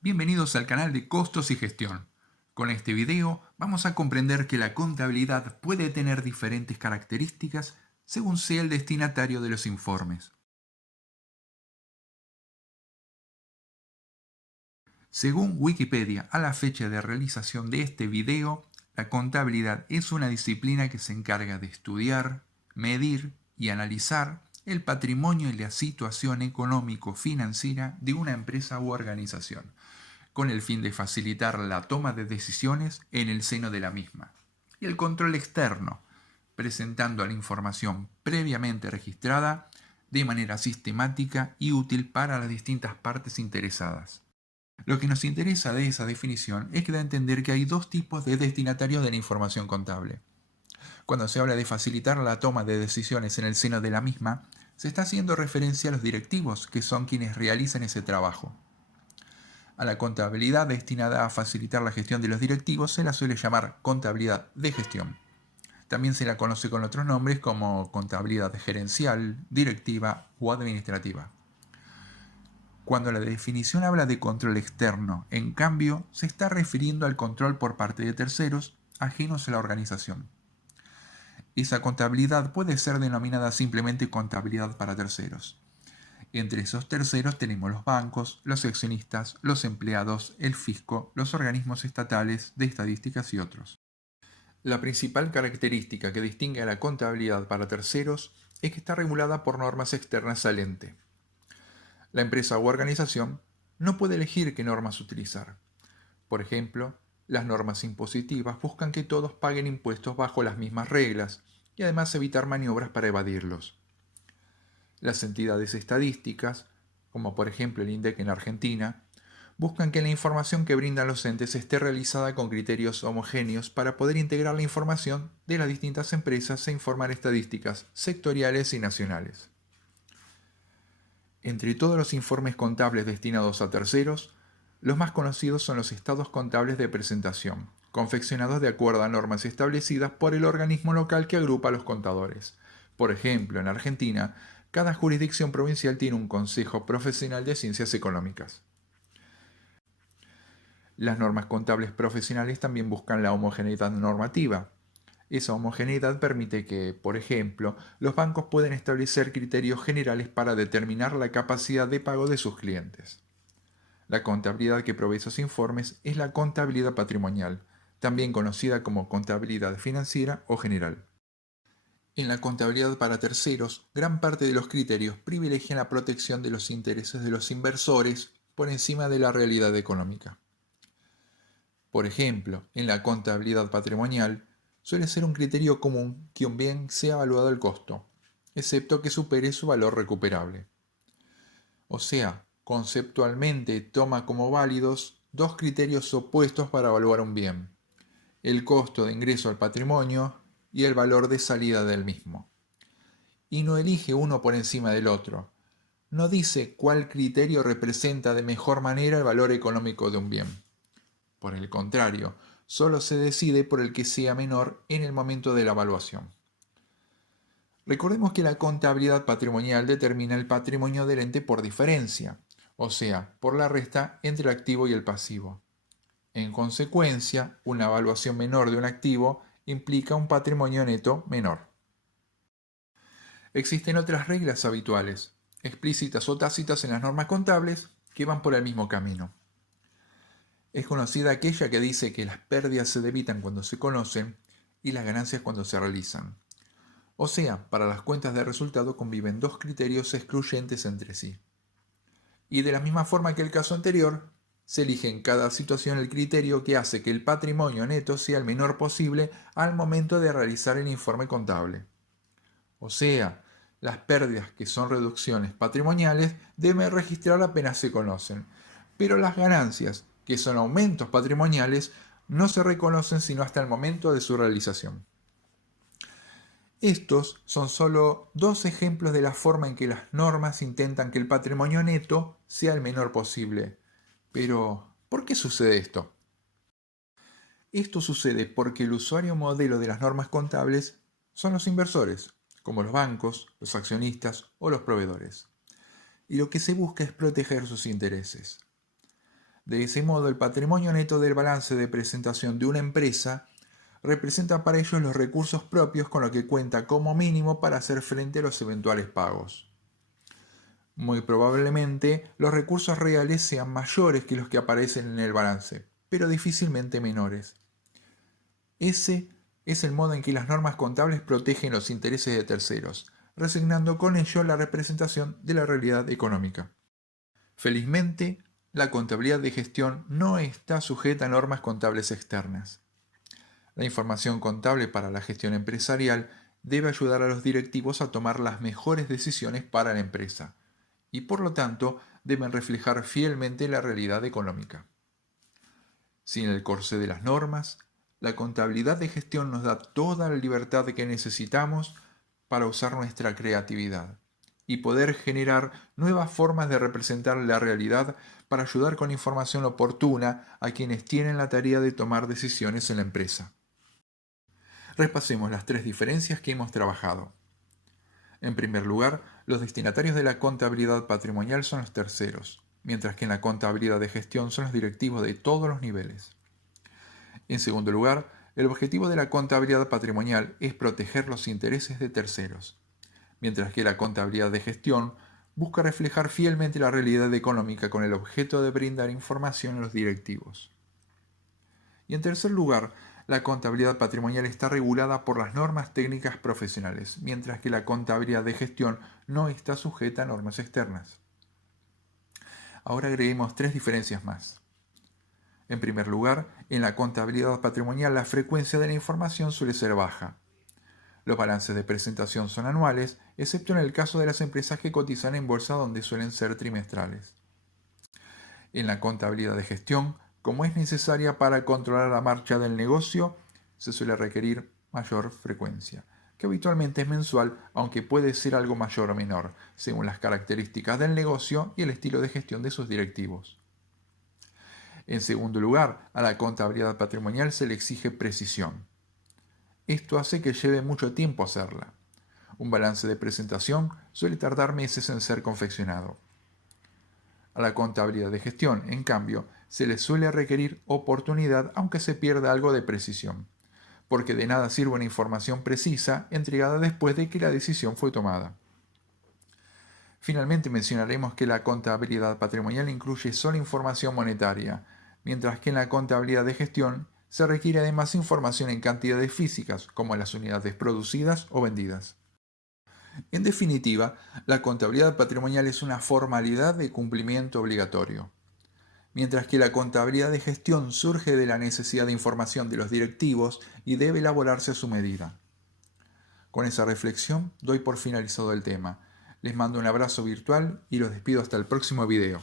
Bienvenidos al canal de Costos y Gestión. Con este video vamos a comprender que la contabilidad puede tener diferentes características según sea el destinatario de los informes. Según Wikipedia, a la fecha de realización de este video, la contabilidad es una disciplina que se encarga de estudiar, medir y analizar el patrimonio y la situación económico-financiera de una empresa u organización, con el fin de facilitar la toma de decisiones en el seno de la misma. Y el control externo, presentando la información previamente registrada de manera sistemática y útil para las distintas partes interesadas. Lo que nos interesa de esa definición es que da a entender que hay dos tipos de destinatarios de la información contable. Cuando se habla de facilitar la toma de decisiones en el seno de la misma, se está haciendo referencia a los directivos, que son quienes realizan ese trabajo. A la contabilidad destinada a facilitar la gestión de los directivos se la suele llamar contabilidad de gestión. También se la conoce con otros nombres como contabilidad gerencial, directiva o administrativa. Cuando la definición habla de control externo, en cambio, se está refiriendo al control por parte de terceros ajenos a la organización. Esa contabilidad puede ser denominada simplemente contabilidad para terceros. Entre esos terceros tenemos los bancos, los accionistas, los empleados, el fisco, los organismos estatales de estadísticas y otros. La principal característica que distingue a la contabilidad para terceros es que está regulada por normas externas al ente. La empresa u organización no puede elegir qué normas utilizar. Por ejemplo, las normas impositivas buscan que todos paguen impuestos bajo las mismas reglas y además evitar maniobras para evadirlos. Las entidades estadísticas, como por ejemplo el INDEC en Argentina, buscan que la información que brindan los entes esté realizada con criterios homogéneos para poder integrar la información de las distintas empresas e informar estadísticas sectoriales y nacionales. Entre todos los informes contables destinados a terceros, los más conocidos son los estados contables de presentación, confeccionados de acuerdo a normas establecidas por el organismo local que agrupa a los contadores. Por ejemplo, en Argentina, cada jurisdicción provincial tiene un consejo profesional de ciencias económicas. Las normas contables profesionales también buscan la homogeneidad normativa. Esa homogeneidad permite que, por ejemplo, los bancos pueden establecer criterios generales para determinar la capacidad de pago de sus clientes. La contabilidad que provee esos informes es la contabilidad patrimonial, también conocida como contabilidad financiera o general. En la contabilidad para terceros, gran parte de los criterios privilegian la protección de los intereses de los inversores por encima de la realidad económica. Por ejemplo, en la contabilidad patrimonial, suele ser un criterio común que un bien sea evaluado al costo, excepto que supere su valor recuperable. O sea, conceptualmente toma como válidos dos criterios opuestos para evaluar un bien: el costo de ingreso al patrimonio y el valor de salida del mismo. Y no elige uno por encima del otro. No dice cuál criterio representa de mejor manera el valor económico de un bien. Por el contrario, solo se decide por el que sea menor en el momento de la evaluación. Recordemos que la contabilidad patrimonial determina el patrimonio del ente por diferencia, o sea, por la resta entre el activo y el pasivo. En consecuencia, una evaluación menor de un activo implica un patrimonio neto menor. Existen otras reglas habituales, explícitas o tácitas en las normas contables, que van por el mismo camino. Es conocida aquella que dice que las pérdidas se debitan cuando se conocen y las ganancias cuando se realizan. O sea, para las cuentas de resultado conviven dos criterios excluyentes entre sí. Y de la misma forma que el caso anterior, se elige en cada situación el criterio que hace que el patrimonio neto sea el menor posible al momento de realizar el informe contable. O sea, las pérdidas, que son reducciones patrimoniales, deben registrar apenas se conocen, pero las ganancias, que son aumentos patrimoniales, no se reconocen sino hasta el momento de su realización. Estos son solo dos ejemplos de la forma en que las normas intentan que el patrimonio neto sea el menor posible. Pero, ¿por qué sucede esto? Esto sucede porque el usuario modelo de las normas contables son los inversores, como los bancos, los accionistas o los proveedores. Y lo que se busca es proteger sus intereses. De ese modo, el patrimonio neto del balance de presentación de una empresa representa para ellos los recursos propios con los que cuenta como mínimo para hacer frente a los eventuales pagos. Muy probablemente los recursos reales sean mayores que los que aparecen en el balance, pero difícilmente menores. Ese es el modo en que las normas contables protegen los intereses de terceros, resignando con ello la representación de la realidad económica. Felizmente, la contabilidad de gestión no está sujeta a normas contables externas. La información contable para la gestión empresarial debe ayudar a los directivos a tomar las mejores decisiones para la empresa y por lo tanto deben reflejar fielmente la realidad económica. Sin el corsé de las normas, la contabilidad de gestión nos da toda la libertad que necesitamos para usar nuestra creatividad y poder generar nuevas formas de representar la realidad para ayudar con información oportuna a quienes tienen la tarea de tomar decisiones en la empresa. Repasemos las tres diferencias que hemos trabajado. En primer lugar, los destinatarios de la contabilidad patrimonial son los terceros, mientras que en la contabilidad de gestión son los directivos de todos los niveles. En segundo lugar, el objetivo de la contabilidad patrimonial es proteger los intereses de terceros, mientras que la contabilidad de gestión busca reflejar fielmente la realidad económica con el objeto de brindar información a los directivos. Y en tercer lugar, la contabilidad patrimonial está regulada por las normas técnicas profesionales, mientras que la contabilidad de gestión no está sujeta a normas externas. Ahora agreguemos tres diferencias más. En primer lugar, en la contabilidad patrimonial la frecuencia de la información suele ser baja. Los balances de presentación son anuales, excepto en el caso de las empresas que cotizan en bolsa donde suelen ser trimestrales. En la contabilidad de gestión, como es necesaria para controlar la marcha del negocio, se suele requerir mayor frecuencia, que habitualmente es mensual, aunque puede ser algo mayor o menor, según las características del negocio y el estilo de gestión de sus directivos. En segundo lugar, a la contabilidad patrimonial se le exige precisión. Esto hace que lleve mucho tiempo hacerla. Un balance de presentación suele tardar meses en ser confeccionado. A la contabilidad de gestión, en cambio, se le suele requerir oportunidad aunque se pierda algo de precisión, porque de nada sirve una información precisa entregada después de que la decisión fue tomada. Finalmente mencionaremos que la contabilidad patrimonial incluye solo información monetaria, mientras que en la contabilidad de gestión se requiere además información en cantidades físicas, como las unidades producidas o vendidas. En definitiva, la contabilidad patrimonial es una formalidad de cumplimiento obligatorio, mientras que la contabilidad de gestión surge de la necesidad de información de los directivos y debe elaborarse a su medida. Con esa reflexión doy por finalizado el tema. Les mando un abrazo virtual y los despido hasta el próximo video.